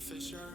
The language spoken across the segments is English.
For sure.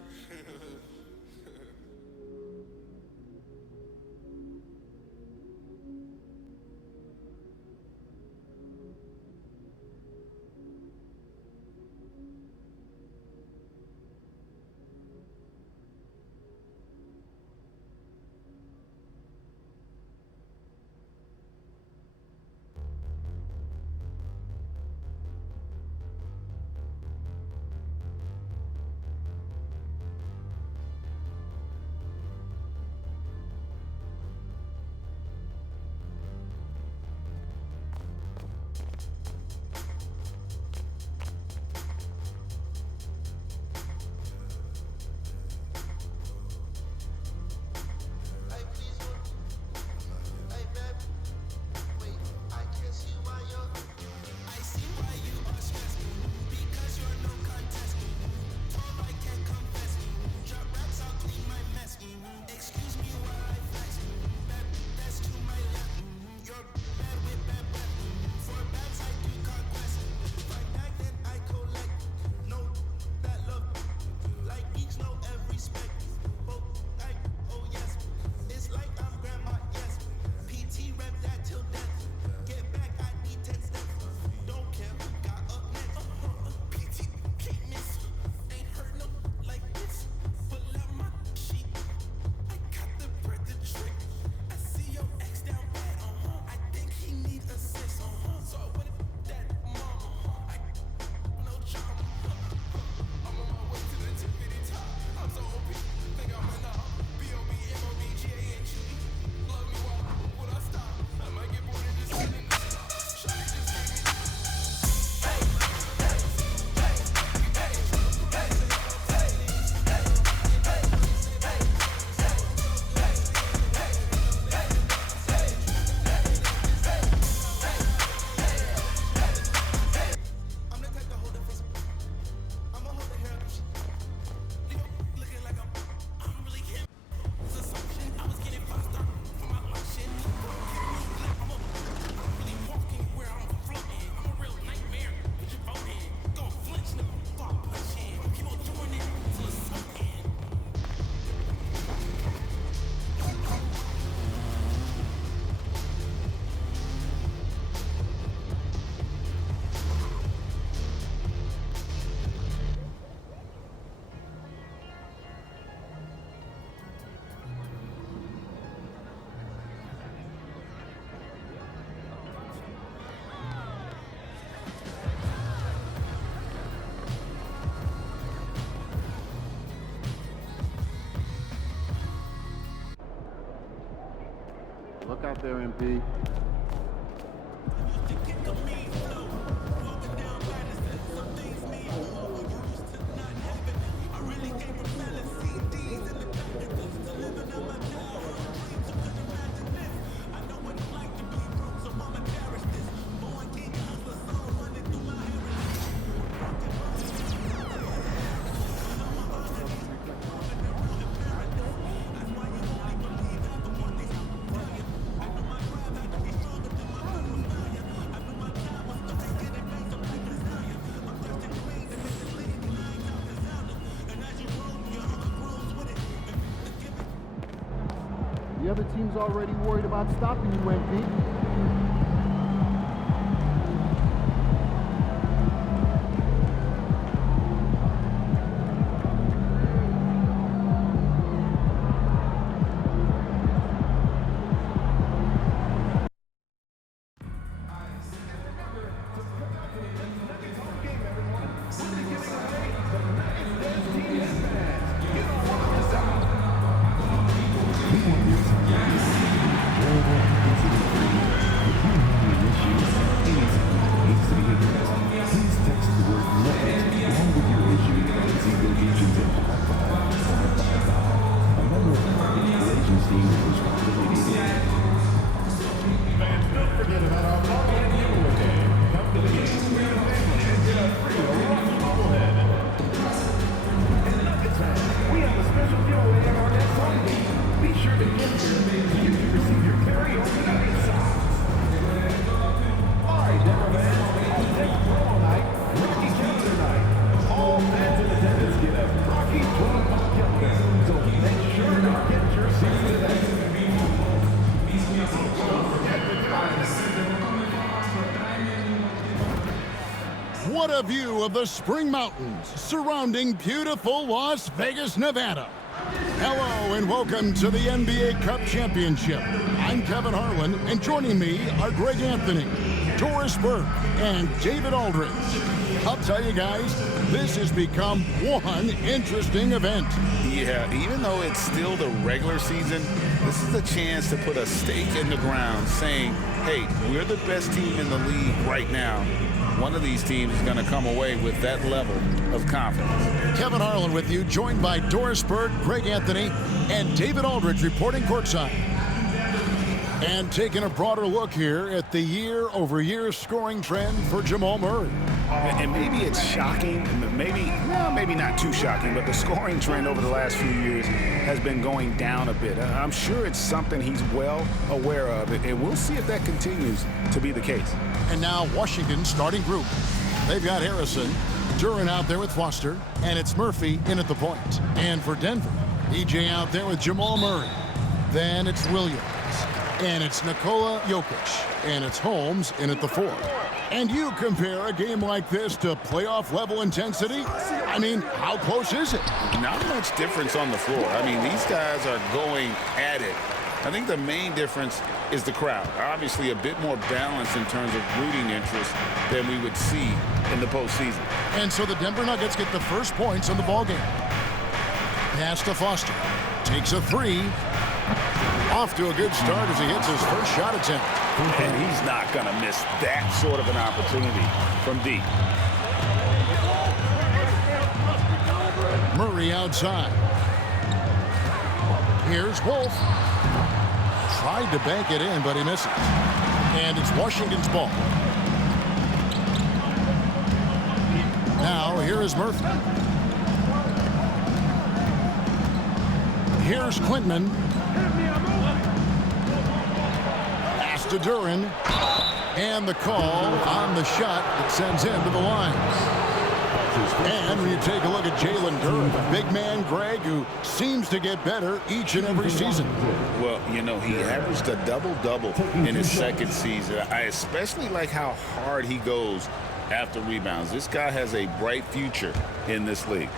Look out there, MP. The other team's already worried about stopping you, MP. What a view of the Spring Mountains surrounding beautiful Las Vegas, Nevada. Hello and welcome to the NBA Cup Championship. I'm Kevin Harlan, and joining me are Greg Anthony, Doris Burke, and David Aldridge. I'll tell you guys, this has become one interesting event. Yeah, even though it's still the regular season, this is a chance to put a stake in the ground saying, hey, we're the best team in the league right now. One of these teams is going to come away with that level of confidence. Kevin Harlan with you, joined by Doris Burke, Greg Anthony, and David Aldridge reporting courtside. And taking a broader look here at the year-over-year scoring trend for Jamal Murray. And maybe it's shocking, maybe not too shocking, but the scoring trend over the last few years has been going down a bit. I'm sure it's something he's well aware of, and we'll see if that continues to be the case. And now Washington's starting group. They've got Harrison, Duren out there with Foster, and it's Murphy in at the point. And for Denver, EJ out there with Jamal Murray. Then it's Williams. And it's Nikola Jokic. And it's Holmes in at the 4. And you compare a game like this to playoff-level intensity? I mean, how close is it? Not much difference on the floor. I mean, these guys are going at it. I think the main difference is the crowd. Obviously, a bit more balanced in terms of rooting interest than we would see in the postseason. And so the Denver Nuggets get the first points on the ballgame. Pass to Foster. Takes a 3. Off to a good start as he hits his first shot attempt. And he's not going to miss that sort of an opportunity from deep. Murray outside. Here's Wolf. Tried to bank it in, but he misses. And it's Washington's ball. Now, here is Murphy. Here's Clinton. Pass to Duren. And the call on the shot that sends him to the line. And when you take a look at Jalen Duren, a big man, Greg, who seems to get better each and every season. Well, you know, he averaged a double-double in his second season. I especially like how hard he goes after rebounds. This guy has a bright future in this league.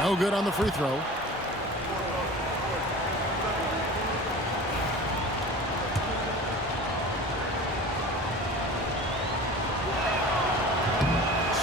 No good on the free throw.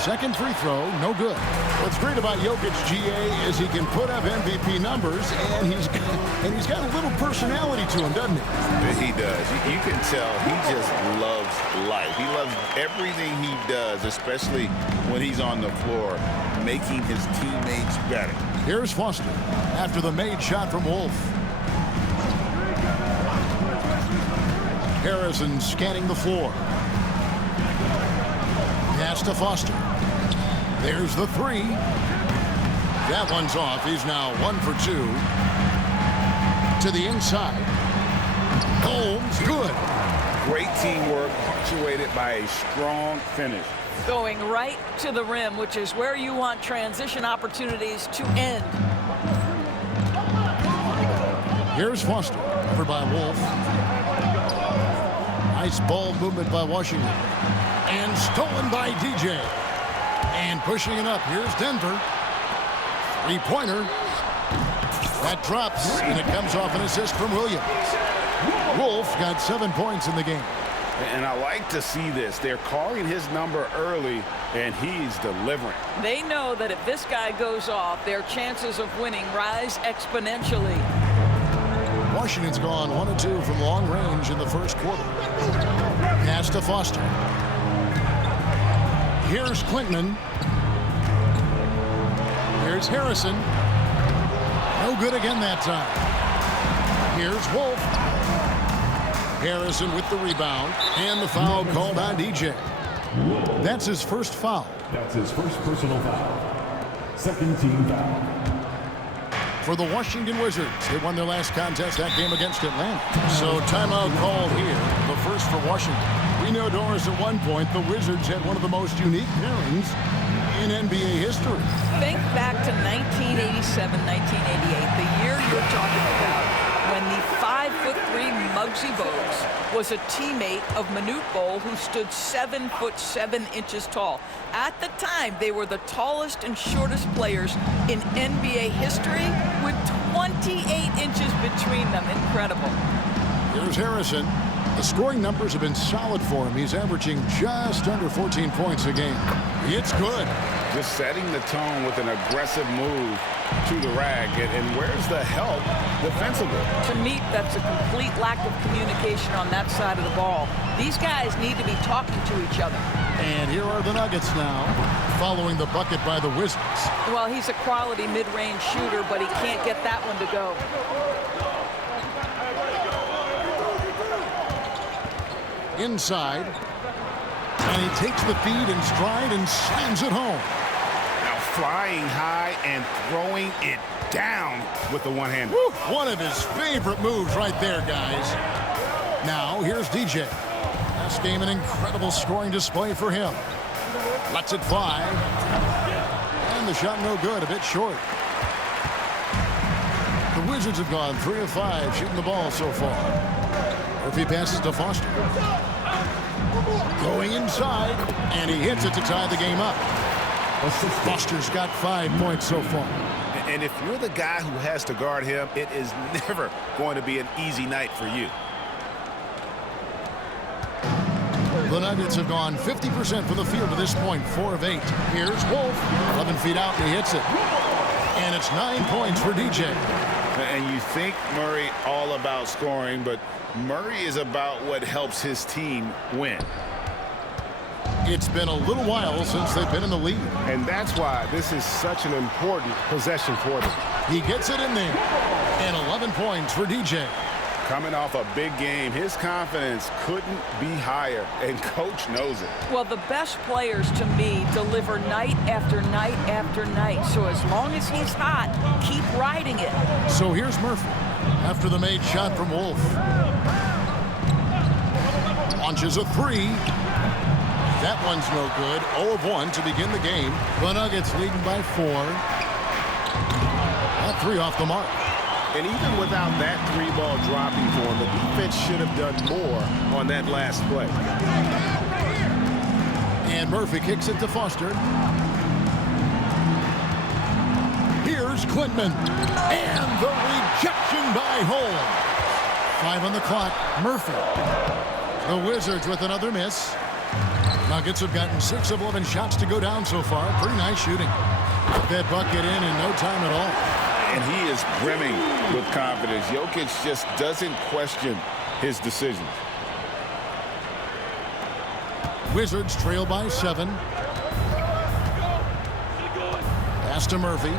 Second free throw, no good. What's great about Jokic, GA, is he can put up MVP numbers, and he's got a little personality to him, doesn't he? He does. You can tell he just loves life. He loves everything he does, especially when he's on the floor, making his teammates better. Here's Foster after the made shot from Wolf. Harrison scanning the floor. Pass to Foster. There's the 3. That one's off. He's now 1 for 2. To the inside. Holmes, good. Great teamwork, punctuated by a strong finish. Going right to the rim, which is where you want transition opportunities to end. Here's Foster, covered by Wolf. Nice ball movement by Washington. And stolen by DJ. And pushing it up, here's Denver. Three-pointer. That drops, and it comes off an assist from Williams. Wolf got 7 points in the game. And I like to see this. They're calling his number early, and he's delivering. They know that if this guy goes off, their chances of winning rise exponentially. Washington's gone 1 of 2 from long range in the first quarter. Pass to Foster. Here's Clinton. Here's Harrison. No good again that time. Here's Wolf. Harrison with the rebound. And the foul called on DJ. That's his first foul. That's his first personal foul. Second team foul. For the Washington Wizards, they won their last contest, that game against Atlanta. So timeout called here, the first for Washington. We know, Doris, at one point, the Wizards had one of the most unique pairings in NBA history. Think back to 1987, 1988, the year you're talking about, when the 5'3" mug Muggsy Bogues was a teammate of Manute Bol, who stood 7'7" tall. At the time, they were the tallest and shortest players in NBA history, with 28 inches between them. Incredible. Here's Harrison. The scoring numbers have been solid for him. He's averaging just under 14 points a game. It's good. Just setting the tone with an aggressive move to the rag. And where's the help defensively? To me, that's a complete lack of communication on that side of the ball. These guys need to be talking to each other. And here are the Nuggets now, following the bucket by the Wizards. Well, he's a quality mid-range shooter, but he can't get that one to go. Inside, and he takes the feed in stride and slams it home. Now flying high and throwing it down with the one-hand. One of his favorite moves right there, guys. Now here's DJ. Last game, an incredible scoring display for him. Lets it fly, and the shot no good, a bit short. The Wizards have gone 3 of 5 shooting the ball so far. Murphy passes to Foster. Going inside, and he hits it to tie the game up. Foster's got 5 points so far. And if you're the guy who has to guard him, it is never going to be an easy night for you. The Nuggets have gone 50% from the field to this point, 4 of 8. Here's Wolf, 11 feet out, and he hits it. And it's 9 points for DJ. And you think Murray all about scoring, but Murray is about what helps his team win. It's been a little while since they've been in the lead. And that's why this is such an important possession for them. He gets it in there. And 11 points for DJ. Coming off a big game, his confidence couldn't be higher, and Coach knows it. Well, the best players, to me, deliver night after night after night. So as long as he's hot, keep riding it. So here's Murphy after the made shot from Wolf. Launches a 3. That one's no good. 0 of 1 to begin the game. The Nuggets leading by 4. That 3 off the mark. And even without that 3-ball dropping for him, the defense should have done more on that last play. And Murphy kicks it to Foster. Here's Klintman. And the rejection by Holmes. 5 on the clock. Murphy. The Wizards with another miss. Nuggets have gotten 6 of 11 shots to go down so far. Pretty nice shooting. Got that bucket in no time at all. And he is brimming with confidence. Jokic just doesn't question his decisions. Wizards trail by 7. Pass to Murphy.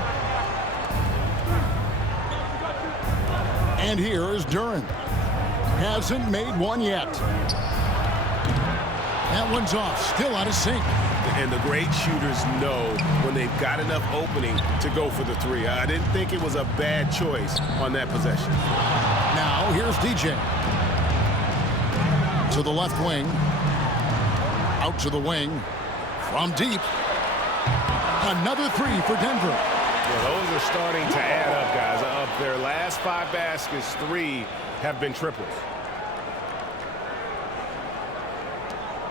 And here is Duren. Hasn't made one yet. That one's off. Still out of sync. And the great shooters know when they've got enough opening to go for the 3. I didn't think it was a bad choice on that possession. Now here's DJ. To the left wing. Out to the wing. From deep. Another 3 for Denver. Well, those are starting to add up, guys. Of their last 5 baskets, 3 have been triples.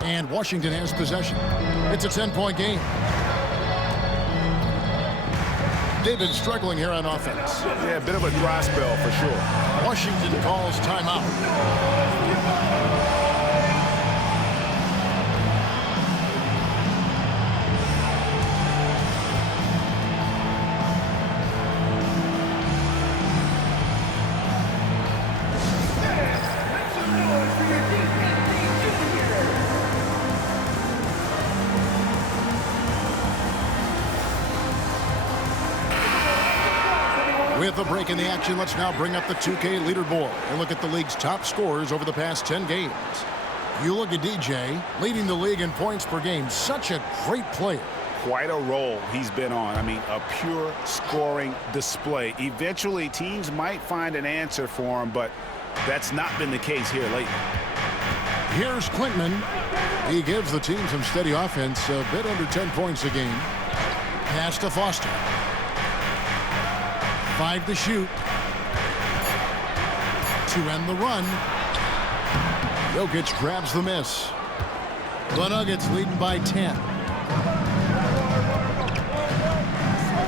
And Washington has possession. It's a 10-point game. They've been struggling here on offense. Yeah, a bit of a dry spell for sure. Washington calls timeout. With a break in the action, let's now bring up the 2K leaderboard and look at the league's top scorers over the past 10 games. You look at DJ, leading the league in points per game. Such a great player. Quite a role he's been on. I mean, a pure scoring display. Eventually, teams might find an answer for him, but that's not been the case here lately. Here's Klintman. He gives the team some steady offense, a bit under 10 points a game. Pass to Foster. 5 to shoot. To end the run. Jokic grabs the miss. The Nuggets leading by 10.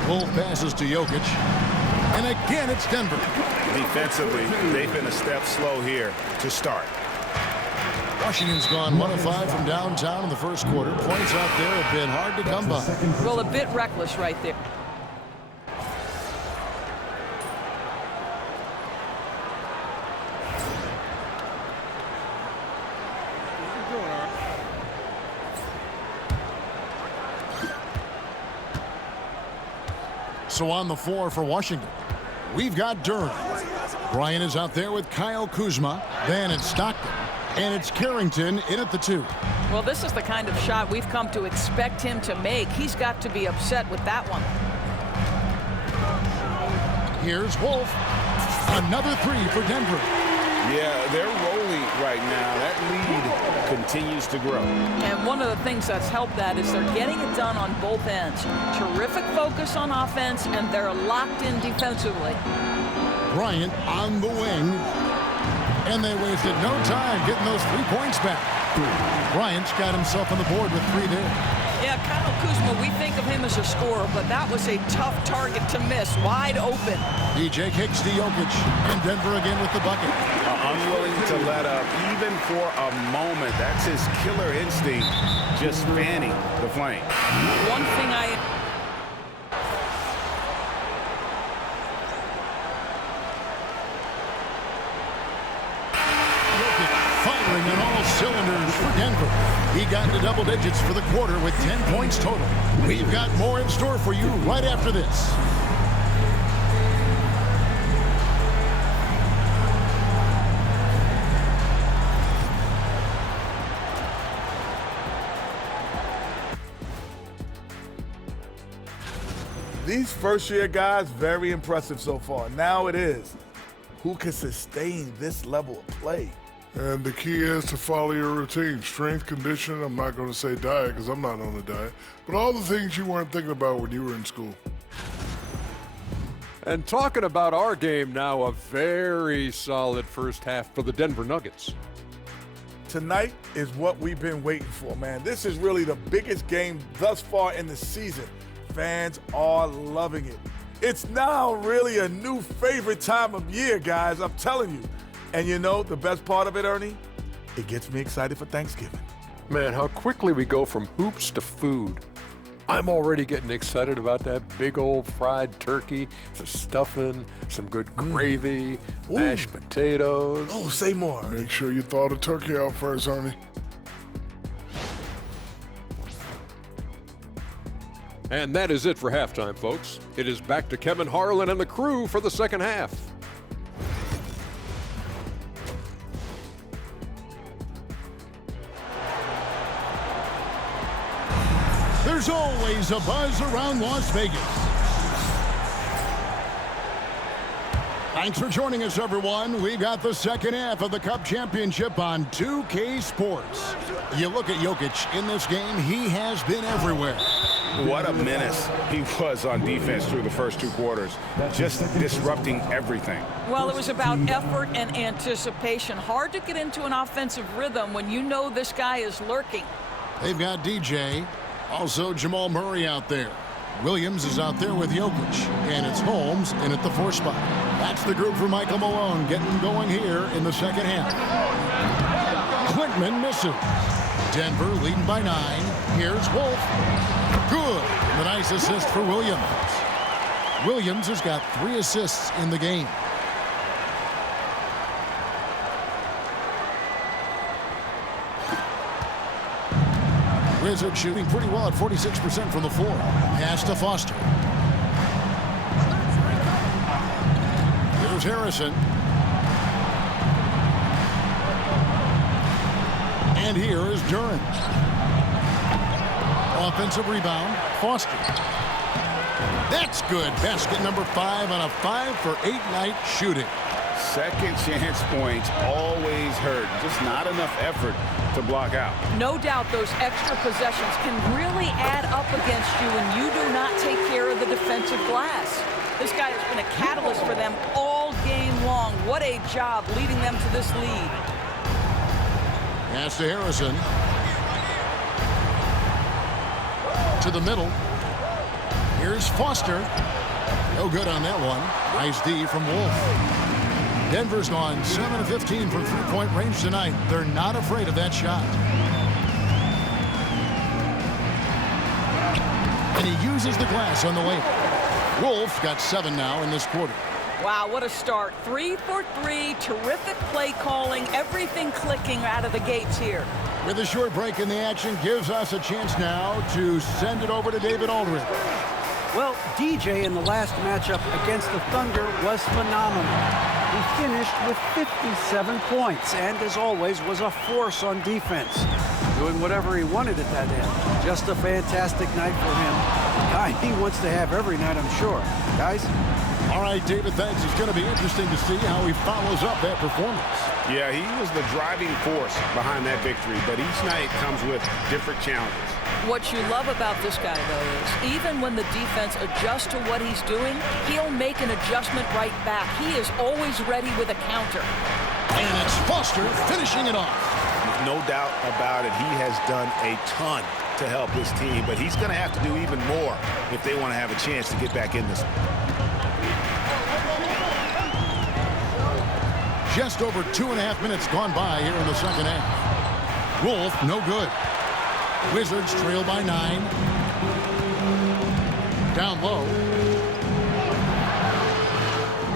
Wolf passes to Jokic. And again, it's Denver. Defensively, they've been a step slow here to start. Washington's gone 1 of 5 from downtown in the first quarter. Points out there have been hard to come by. Well, a bit reckless right there. So on the floor for Washington, we've got Duren. Bryant is out there with Kyle Kuzma. Then it's Stockton. And it's Carrington in at the 2. Well, this is the kind of shot we've come to expect him to make. He's got to be upset with that one. Here's Wolf. Another 3 for Denver. Yeah, they're rolling right now. That lead continues to grow. And one of the things that's helped that is they're getting it done on both ends. Terrific focus on offense, and they're locked in defensively. Bryant on the wing. And they wasted no time getting those 3 points back. Bryant's got himself on the board with 3 there. Yeah, Kyle Kuzma, we think of him as a scorer, but that was a tough target to miss, wide open. DJ kicks to Jokic, and Denver again with the bucket. Unwilling to let up, even for a moment. That's his killer instinct, just fanning the flame. One thing firing on all cylinders for Denver. He got into double digits for the quarter with 10 points total. We've got more in store for you right after this. These first-year guys, very impressive so far. Now it is, who can sustain this level of play? And the key is to follow your routine. Strength, conditioning, I'm not going to say diet because I'm not on a diet, but all the things you weren't thinking about when you were in school. And talking about our game now, a very solid first half for the Denver Nuggets. Tonight is what we've been waiting for, man. This is really the biggest game thus far in the season. Fans are loving it. It's now really a new favorite time of year, guys, I'm telling you. And you know the best part of it, Ernie? It gets me excited for Thanksgiving. Man, how quickly we go from hoops to food. I'm already getting excited about that big old fried turkey, the stuffing, some good gravy, mashed potatoes. Oh, say more. Make sure you thaw the turkey out first, Ernie. And that is it for halftime, folks. It is back to Kevin Harlan and the crew for the second half. There's always a buzz around Las Vegas. Thanks for joining us, everyone. We got the second half of the Cup Championship on 2K Sports. You look at Jokic in this game, he has been everywhere. What a menace he was on defense through the first 2 quarters, just disrupting everything. Well, it was about effort and anticipation. Hard to get into an offensive rhythm when you know this guy is lurking. They've got DJ, also Jamal Murray out there. Williams is out there with Jokic, and it's Holmes in at the 4 spot. That's the group for Michael Malone getting going here in the second half. Quintman misses. Denver leading by 9. Here's Wolf. Good. The nice assist for Williams. Williams has got 3 assists in the game. Wizards shooting pretty well at 46% from the floor. Pass to Foster. Here's Harrison. And here is Duren. Offensive rebound, Foster. That's good. Basket number 5 on a 5-for-8 night shooting. Second chance points always hurt. Just not enough effort to block out. No doubt those extra possessions can really add up against you when you do not take care of the defensive glass. This guy has been a catalyst for them all game long. What a job leading them to this lead. Pass to Harrison. To the middle. Here's Foster. No good on that one. Nice D from Wolf. Denver's gone 7 of 15 from three-point range tonight. They're not afraid of that shot. And he uses the glass on the layup. Wolf got 7 now in this quarter. Wow, what a start. 3 for 3, terrific play calling, everything clicking out of the gates here. With a short break in the action, gives us a chance now to send it over to David Aldridge. Well, DJ in the last matchup against the Thunder was phenomenal. He finished with 57 points and, as always, was a force on defense, doing whatever he wanted at that end. Just a fantastic night for him. Guy he wants to have every night, I'm sure. Guys? All right, David, thanks. It's going to be interesting to see how he follows up that performance. Yeah, he was the driving force behind that victory, but each night comes with different challenges. What you love about this guy, though, is even when the defense adjusts to what he's doing, he'll make an adjustment right back. He is always ready with a counter. And it's Foster finishing it off. No doubt about it, he has done a ton to help his team, but he's going to have to do even more if they want to have a chance to get back in this. Just over 2.5 minutes gone by here in the second half. Wolf, no good. Wizards trail by 9. Down low.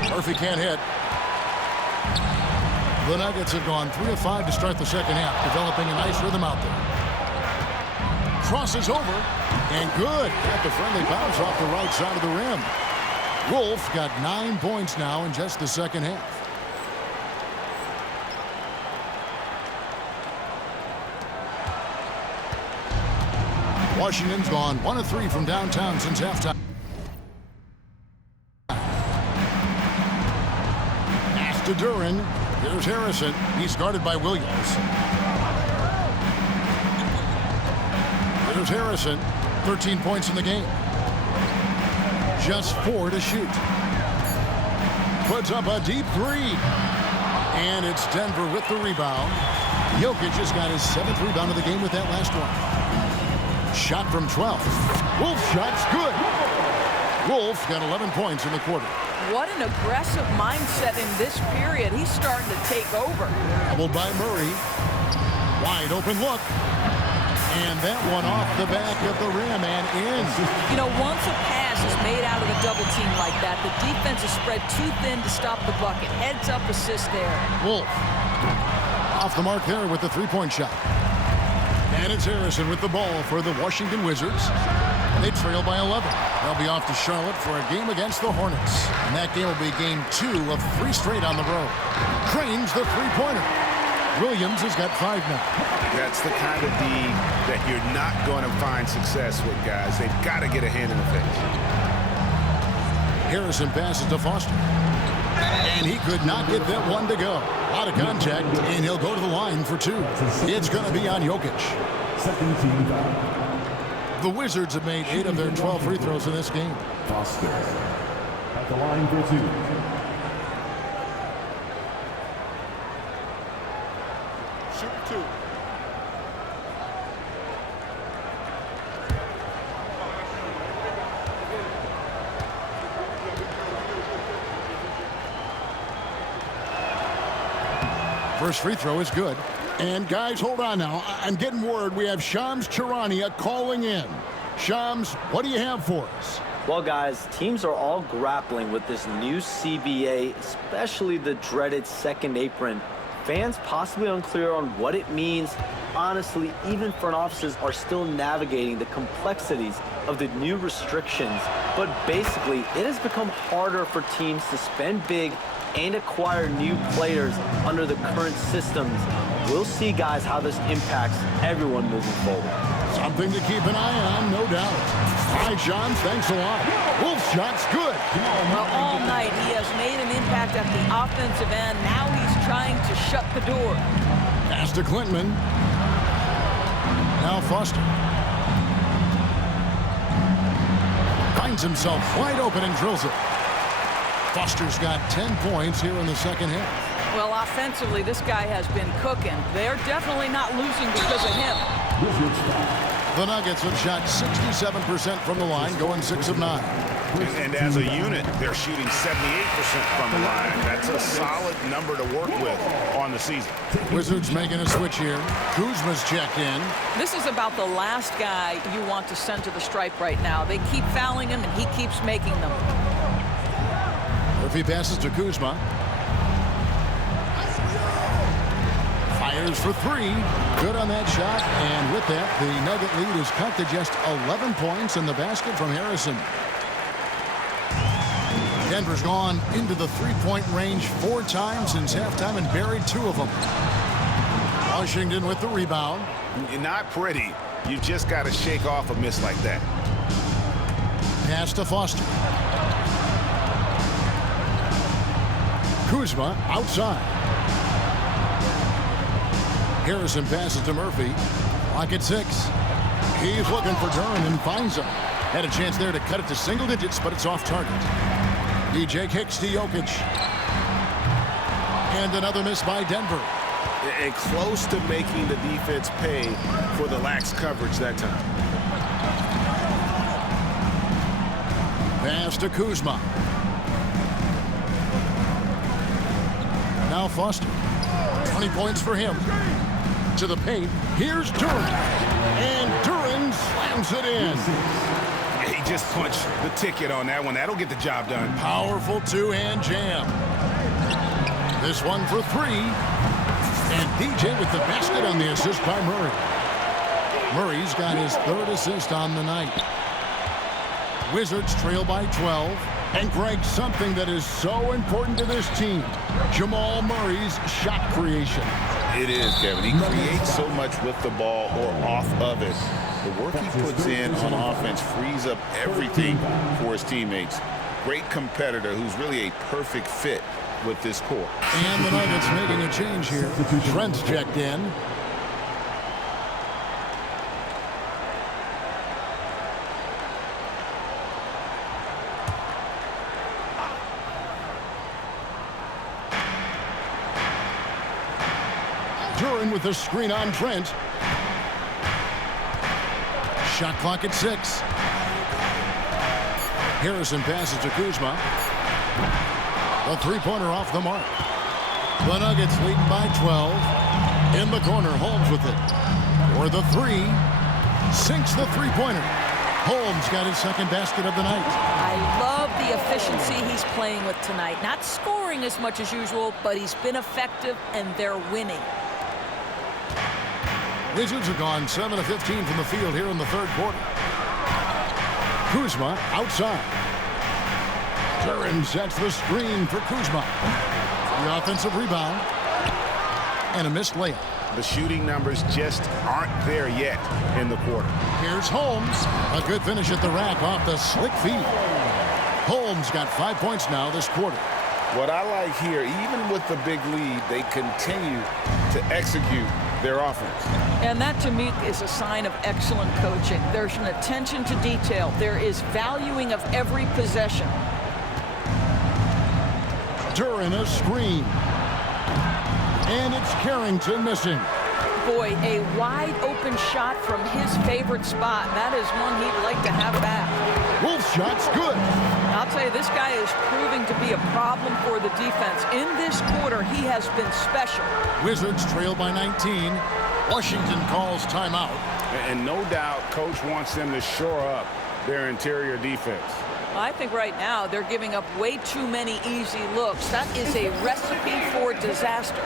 Murphy can't hit. The Nuggets have gone 3 of 5 to start the second half, developing a nice rhythm out there. Crosses over, and good. Got the friendly bounce off the right side of the rim. Wolf got 9 points now in just the second half. Washington's gone 1 of 3 from downtown since halftime. Pass to Duren. Here's Harrison. He's guarded by Williams. Here's Harrison. 13 points in the game. Just 4 to shoot. Puts up a deep 3. And it's Denver with the rebound. Jokic has got his 7th rebound of the game with that last one. Shot from 12. Wolf shot's good. Wolf got 11 points in the quarter. What an aggressive mindset in this period. He's starting to take over. Doubled by Murray. Wide open look. And that one off the back of the rim and in. You know, once a pass is made out of a double team like that, the defense is spread too thin to stop the bucket. Heads up assist there. Wolf off the mark there with the three-point shot. And it's Harrison with the ball for the Washington Wizards. They trail by 11. They'll be off to Charlotte for a game against the Hornets. And that game will be game 2 of 3 straight on the road. Cranes the three-pointer. Williams has got 5 now. That's the kind of D that you're not going to find success with, guys. They've got to get a hand in the face. Harrison passes to Foster. And he could not get that one to go. Out of contact, and he'll go to the line for 2. It's going to be on Jokic. Second team foul. The Wizards have made 8 of their 12 free throws in this game. Foster at the line for 2. Shoot 2. First free throw is good. And guys, hold on now. I'm getting word we have Shams Charania calling in. Shams, what do you have for us? Well, guys, teams are all grappling with this new CBA, especially the dreaded second apron. Fans possibly unclear on what it means. Honestly, even front offices are still navigating the complexities of the new restrictions. But basically, it has become harder for teams to spend big and acquire new players under the current systems. We'll see, guys, how this impacts everyone moving forward. Something to keep an eye on, no doubt. All right, Shams, thanks a lot. Wolf shot's good. Well, all night he has made an impact at the offensive end. Now he's trying to shut the door. Pass to Klintman. Now Foster. Finds himself wide open and drills it. Foster's got 10 points here in the second half. Well, offensively, this guy has been cooking. They're definitely not losing because of him. The Nuggets have shot 67% from the line, going 6 of 9. And as a unit, they're shooting 78% from the line. That's a solid number to work with on the season. Wizards making a switch here. Kuzma's checked in. This is about the last guy you want to send to the stripe right now. They keep fouling him, and he keeps making them. Murphy passes to Kuzma. Fires for 3. Good on that shot. And with that, the Nugget lead is cut to just 11 points in the basket from Harrison. Denver's gone into the three-point range 4 times since halftime and buried 2 of them. Washington with the rebound. Not pretty. You just got to shake off a miss like that. Pass to Foster. Kuzma outside. Harrison passes to Murphy. Clock at 6. He's looking for Duren and finds him. Had a chance there to cut it to single digits, but it's off target. DJ kicks to Jokic. And another miss by Denver. And close to making the defense pay for the lax coverage that time. Pass to Kuzma. Now Foster. 20 points for him. To the paint. Here's Duren. And Duren slams it in. He just punched the ticket on that one. That'll get the job done. Powerful two-hand jam. This one for 3. And DJ with the basket on the assist by Murray. Murray's got his 3rd assist on the night. Wizards trail by 12. And Greg, something that is so important to this team, Jamal Murray's shot creation. It is, Kevin. He creates so much with the ball or off of it. The work he puts in on offense frees up everything for his teammates. Great competitor who's really a perfect fit with this core. And the Nuggets making a change here. Trent's checked in. Duren with the screen on Trent. Shot clock at 6. Harrison passes to Kuzma. The three-pointer off the mark. The Nuggets leading by 12. In the corner, Holmes with it. For the 3. Sinks the three-pointer. Holmes got his 2nd basket of the night. I love the efficiency he's playing with tonight. Not scoring as much as usual, but he's been effective, and they're winning. Wizards have gone 7 of 15 from the field here in the 3rd quarter. Kuzma outside. Duren sets the screen for Kuzma. The offensive rebound. And a missed layup. The shooting numbers just aren't there yet in the quarter. Here's Holmes. A good finish at the rack off the slick feed. Holmes got 5 points now this quarter. What I like here, even with the big lead, they continue to execute their offense. And that, to me, is a sign of excellent coaching. There's an attention to detail. There is valuing of every possession. Duren a screen. And it's Carrington missing. Boy, a wide open shot from his favorite spot. That is one he'd like to have back. Wolf shot's good. I'll tell you, this guy is proving to be a problem for the defense. In this quarter, he has been special. Wizards trail by 19. Washington calls timeout. And no doubt, Coach wants them to shore up their interior defense. I think right now they're giving up way too many easy looks. That is a recipe for disaster.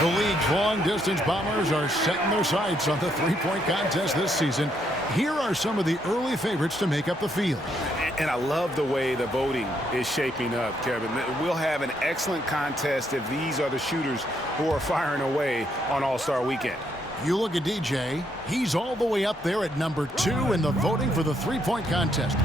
The league's long-distance Bombers are setting their sights on the three-point contest this season. Here are some of the early favorites to make up the field. And I love the way the voting is shaping up, Kevin. We'll have an excellent contest if these are the shooters who are firing away on All-Star Weekend. You look at DJ, he's all the way up there at number 2 in the voting for the three-point contest.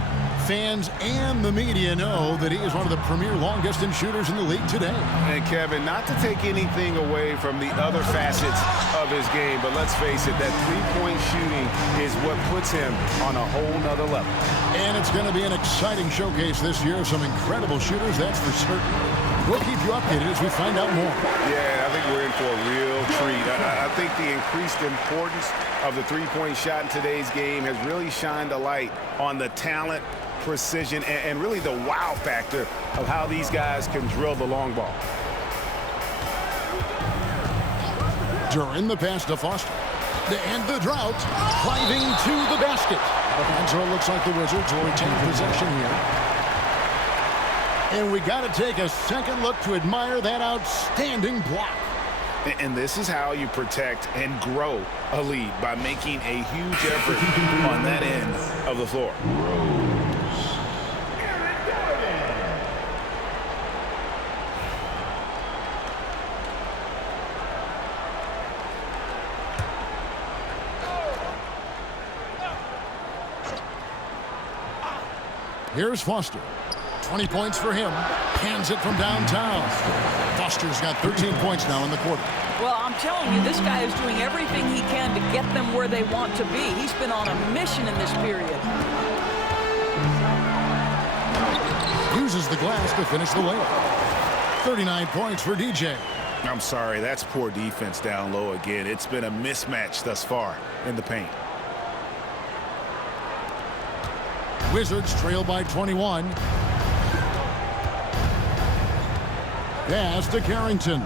Fans and the media know that he is one of the premier long-distance shooters in the league today. And Kevin, not to take anything away from the other facets of his game, but let's face it, that three-point shooting is what puts him on a whole nother level. And it's going to be an exciting showcase this year of some incredible shooters, that's for certain. We'll keep you updated as we find out more. Yeah, I think we're in for a real treat. I think the increased importance of the three-point shot in today's game has really shined a light on the talent, precision, and really the wow factor of how these guys can drill the long ball. During the pass to Foster. And the drought driving to the basket. And so it looks like the Wizards will retain possession here. And we got to take a second look to admire that outstanding block. And this is how you protect and grow a lead, by making a huge effort on that end of the floor. Here's Foster. 20 points for him. Hands it from downtown. Foster's got 13 points now in the quarter. Well, I'm telling you, this guy is doing everything he can to get them where they want to be. He's been on a mission in this period. Uses the glass to finish the layup. 39 points for DJ. I'm sorry, that's poor defense down low again. It's been a mismatch thus far in the paint. Wizards trail by 21. Pass to Carrington.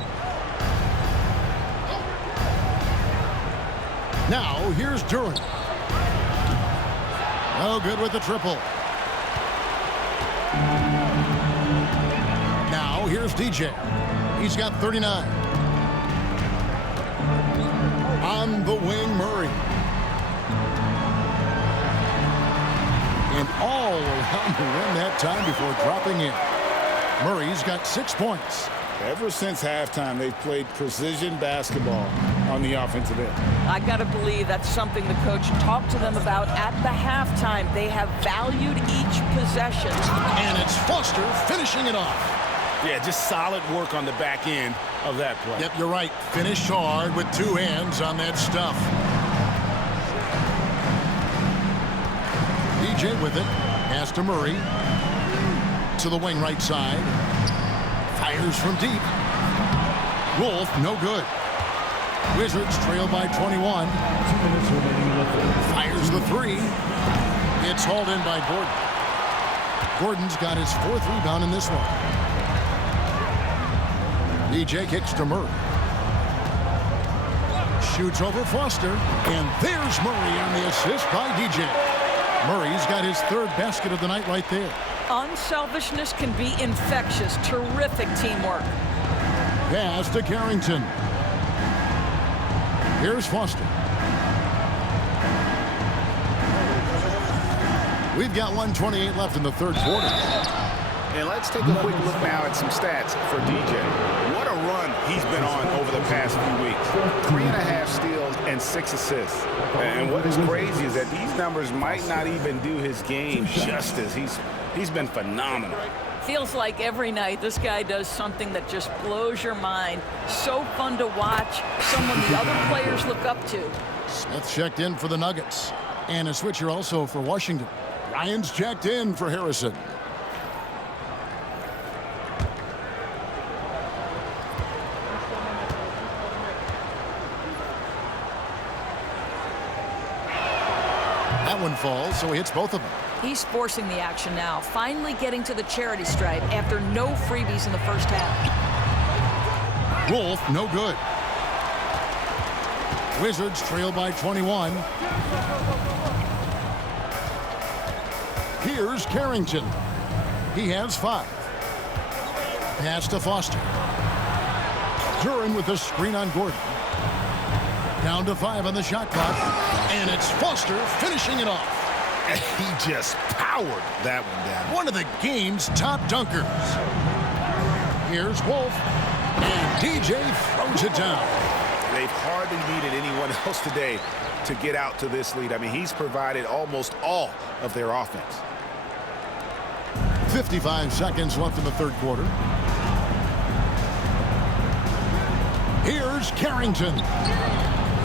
Now here's Duren. No good with the triple. Now here's DJ. He's got 39. On the wing, Murray. And all around the rim that time before dropping in. Murray's got 6 points. Ever since halftime, they've played precision basketball on the offensive end. I got to believe that's something the coach talked to them about at the halftime. They have valued each possession. And it's Foster finishing it off. Yeah, just solid work on the back end of that play. Yep, you're right. Finished hard with 2 hands on that stuff. DJ with it. Pass to Murray. To the wing right side. Fires from deep. Wolf, no good. Wizards trail by 21. Fires the 3. It's hauled in by Gordon. Gordon's got his 4th rebound in this one. DJ kicks to Murray. Shoots over Foster. And there's Murray on the assist by DJ. Murray's got his 3rd basket of the night right there. Unselfishness can be infectious. Terrific teamwork. Pass to Carrington. Here's Foster. We've got 1:28 left in the 3rd quarter. And let's take a quick look now at some stats for DJ. What a run he's been on over the past few weeks. 3.5 steals and 6 assists. And what is crazy is that these numbers might not even do his game justice. He's been phenomenal. Feels like every night this guy does something that just blows your mind. So fun to watch. Someone the other players look up to. Smith checked in for the Nuggets. And a switcher also for Washington. Ryan's checked in for Harrison. That one falls, so he hits both of them. He's forcing the action now, finally getting to the charity stripe after no freebies in the first half. Wolf, no good. Wizards trail by 21. Here's Carrington. He has 5. Pass to Foster. Duren with the screen on Gordon. Down to 5 on the shot clock. And it's Foster finishing it off. He just powered that one down. One of the game's top dunkers. Here's Wolf. And DJ throws it down. they've hardly needed anyone else today to get out to this lead. I mean, he's provided almost all of their offense. 55 seconds left in the third quarter. Here's Carrington.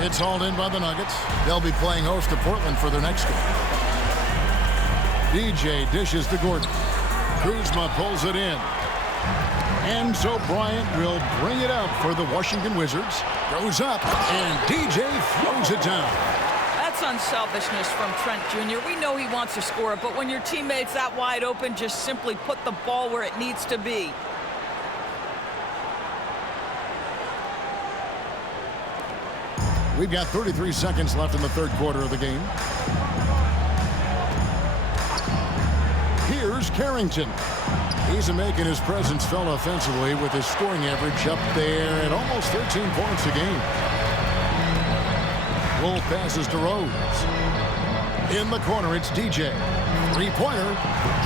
It's hauled in by the Nuggets. They'll be playing host to Portland for their next game. DJ dishes to Gordon. Kuzma pulls it in. And so Bryant will bring it up for the Washington Wizards. Goes up, and DJ throws it down. That's unselfishness from Trent Jr. We know he wants to score, but when your teammate's that wide open, just simply put the ball where it needs to be. We've got 33 seconds left in the third quarter of the game. Here's Carrington. He's making his presence felt offensively with his scoring average up there at almost 13 points a game. Wolf passes to Rose. In the corner, it's DJ. Three-pointer.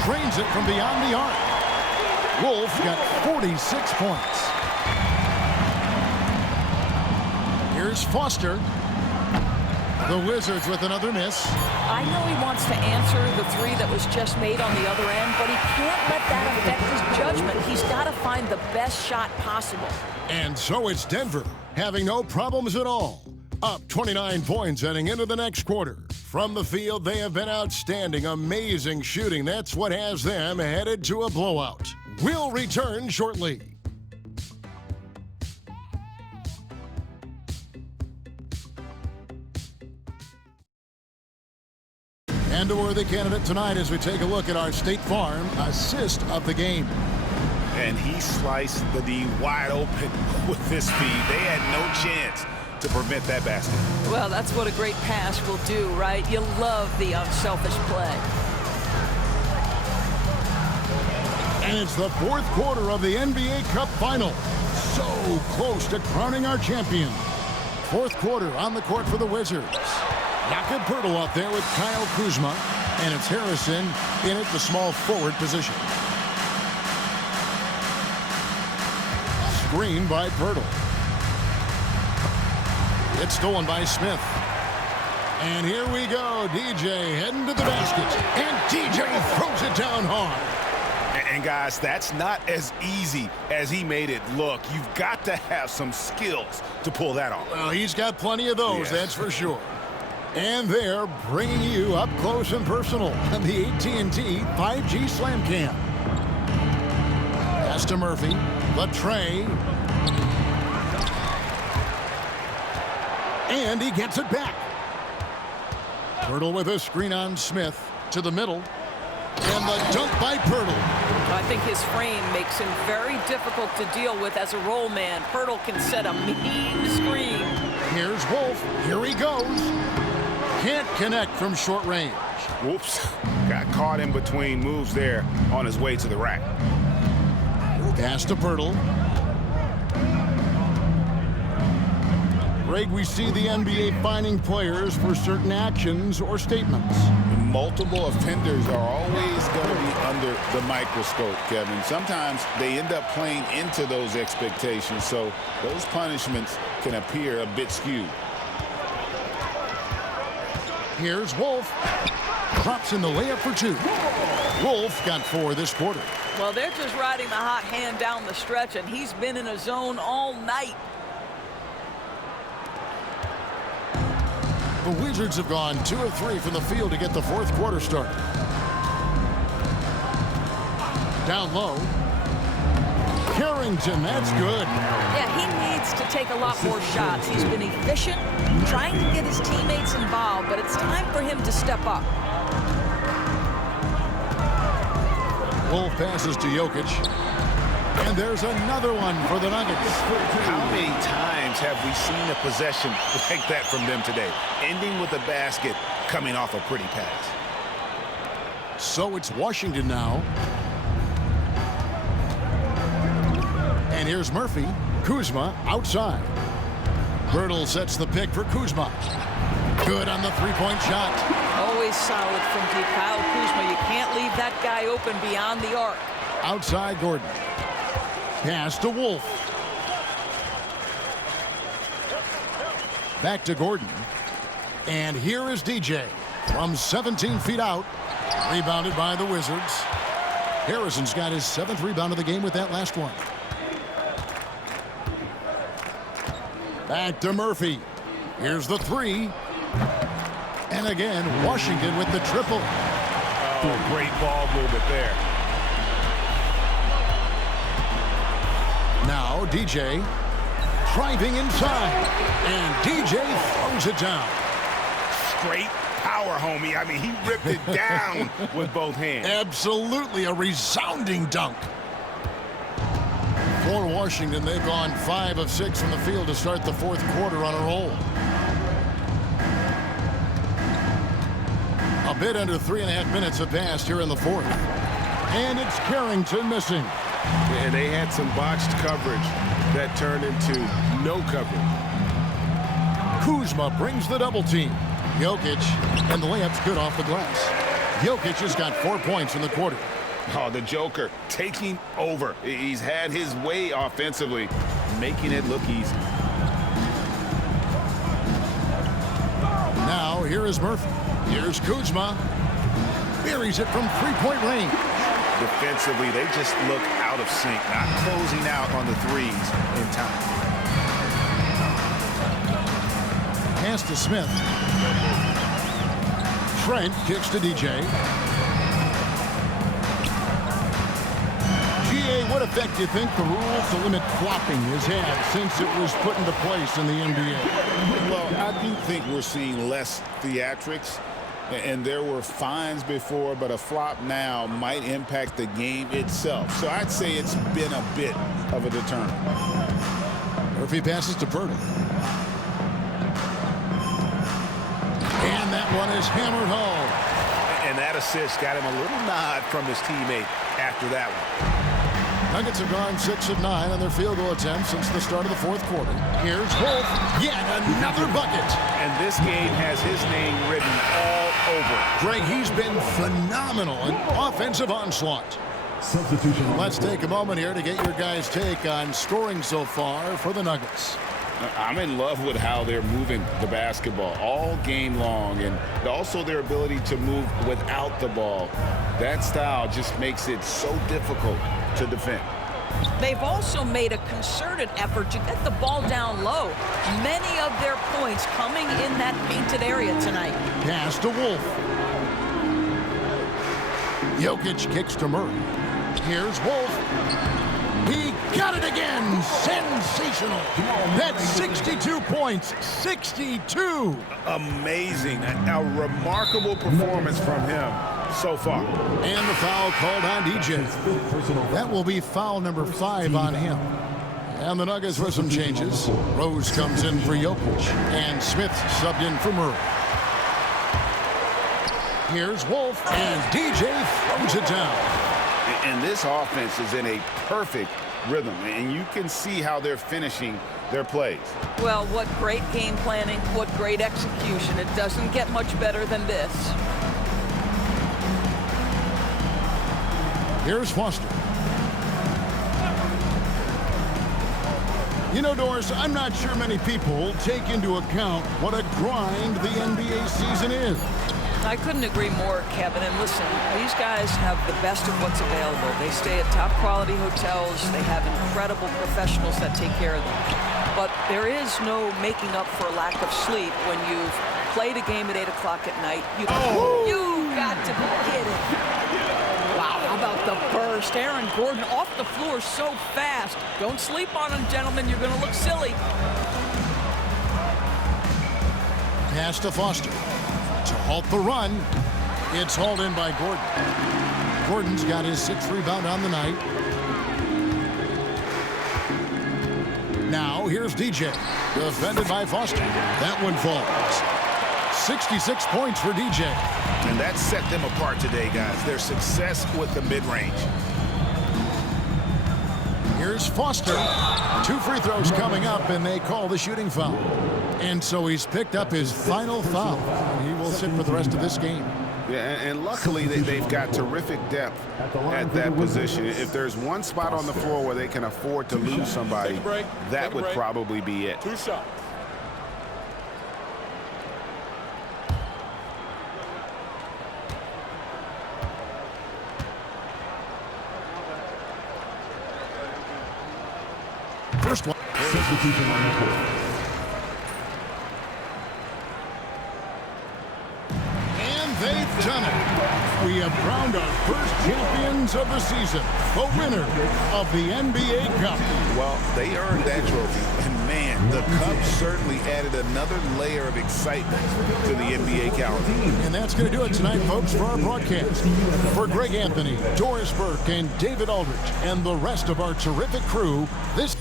Drains it from beyond the arc. Wolf got 46 points. Here's Foster. The Wizards with another miss. I know he wants to answer the three that was just made on the other end, but he can't let that affect his judgment. He's got to find the best shot possible. And so it's Denver, having no problems at all. Up 29 points heading into the next quarter. From the field, they have been outstanding, amazing shooting. That's what has them headed to a blowout. We'll return shortly. And a worthy candidate tonight as we take a look at our State Farm assist of the game. And he sliced the D wide open with this speed. They had no chance to prevent that basket. Well, that's what a great pass will do, right? You love the unselfish play. And it's the fourth quarter of the NBA Cup Final. So close to crowning our champion. Fourth quarter on the court for the Wizards. Jakob Poeltl out there with Kyle Kuzma, and it's Harrison in at the small forward position. Screen by Poeltl. It's stolen by Smith. And here we go, DJ heading to the basket, and DJ throws it down hard. And guys, that's not as easy as he made it look. You've got to have some skills to pull that off. Well, he's got plenty of those, that's for sure. And they're bringing you up close and personal on the AT&T 5G Slam Cam. Pass to Murphy. Latray. And he gets it back. Poeltl with a screen on Smith to the middle. And the dunk by Poeltl. I think his frame makes him very difficult to deal with as a roll man. Poeltl can set a mean screen. Here's Wolf. Here he goes. Can't connect from short range. Whoops. Got caught in between moves there on his way to the rack. Pass to Poeltl. Greg, we see the NBA fining players for certain actions or statements. Multiple offenders are always going to be under the microscope, Kevin. Sometimes they end up playing into those expectations, so those punishments can appear a bit skewed. Here's Wolf. Drops in the layup for two. Wolf got 4 this quarter. Well, they're just riding the hot hand down the stretch, and he's been in a zone all night. The Wizards have gone 2 of 3 from the field to get the fourth quarter started. Down low. Carrington, that's good. Yeah, he needs to take a lot more shots. He's been efficient, trying to get his teammates involved, but it's time for him to step up. Wolf passes to Jokic. And there's another one for the Nuggets. How many times have we seen a possession like that from them today? Ending with a basket, coming off a pretty pass. So it's Washington now. And here's Murphy. Kuzma outside. Poeltl sets the pick for Kuzma. Good on the three-point shot. Always solid from deep. Kyle Kuzma, you can't leave that guy open beyond the arc. Outside Gordon. Pass to Wolf. Back to Gordon. And here is DJ from 17 feet out. Rebounded by the Wizards. Harrison's got his 7th rebound of the game with that last one. Back to Murphy. Here's the 3. And again, Washington with the triple. Oh, great ball movement there. Now DJ driving inside. And DJ throws it down. Straight power, homie. I mean, he ripped it down with both hands. Absolutely a resounding dunk. For Washington, they've gone 5 of 6 from the field to start the 4th quarter on a roll. A bit under 3.5 minutes have passed here in the 4th. And it's Carrington missing. And they had some botched coverage that turned into no coverage. Kuzma brings the double team. Jokic, and the layup's good off the glass. Jokic has got 4 points in the quarter. Oh, the Joker taking over. He's had his way offensively, making it look easy. Now, here is Murphy. Here's Kuzma. Buries it from 3-point range. Defensively, they just look out of sync, not closing out on the threes in time. Pass to Smith. Trent kicks to DJ. GA, what effect do you think the rules to limit flopping has had since it was put into place in the NBA? Well, I do think we're seeing less theatrics, and there were fines before, but a flop now might impact the game itself. So I'd say it's been a bit of a deterrent. Murphy passes to Purtle. And that one is hammered home. And that assist got him a little nod from his teammate after that one. Nuggets have gone 6 of 9 on their field goal attempts since the start of the 4th quarter. Here's Wolf. Yet another bucket. And this game has his name written all over. Greg, he's been phenomenal in offensive onslaught. Substitution. Let's take a moment here to get your guys' take on scoring so far for the Nuggets. I'm in love with how they're moving the basketball all game long, and also their ability to move without the ball. That style just makes it so difficult to defend. They've also made a concerted effort to get the ball down low. Many of their points coming in that painted area tonight. Pass to Wolf. Jokic kicks to Murray. Here's Wolf. He got it again. Sensational. That's 62 points. 62. Amazing. A remarkable performance from him so far. And the foul called on DJ. That will be foul number 5 on him. And the Nuggets with some changes. Rose comes in for Jokic. And Smith subbed in for Murray. Here's Wolf. And DJ throws it down. And this offense is in a perfect rhythm, and you can see how they're finishing their plays. Well, what great game planning, what great execution. It doesn't get much better than this. Here's Foster. You know, Doris, I'm not sure many people take into account what a grind the NBA season is. I couldn't agree more, Kevin. And listen, these guys have the best of what's available. They stay at top quality hotels. They have incredible professionals that take care of them. But there is no making up for a lack of sleep when you've played a game at 8 o'clock at night. You got to be kidding. Wow, how about the burst? Aaron Gordon off the floor so fast. Don't sleep on him, gentlemen. You're going to look silly. Pass to Foster. To halt the run, it's hauled in by Gordon. Gordon's got his 6th rebound on the night. Now here's DJ, defended by Foster. That one falls. 66 points for DJ. And that set them apart today, guys. Their success with the mid-range. Here's Foster. 2 free throws coming up, and they call the shooting foul. And so he's picked up his final foul. He will sit for the rest of this game. Yeah, and luckily they've got terrific depth at that position. If there's one spot on the floor where they can afford to lose somebody, that would probably be it. 2 shots. Substitution on the court. And they've done it. We have crowned our first champions of the season, the winner of the NBA Cup. Well, they earned that trophy. And man, the Cup certainly added another layer of excitement to the NBA calendar. And that's going to do it tonight, folks, for our broadcast. For Greg Anthony, Doris Burke, and David Aldridge, and the rest of our terrific crew, this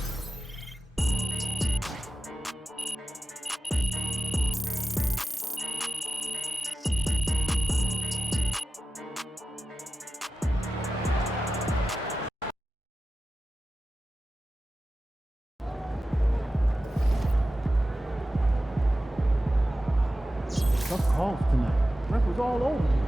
tough calls tonight. Ref was all over you.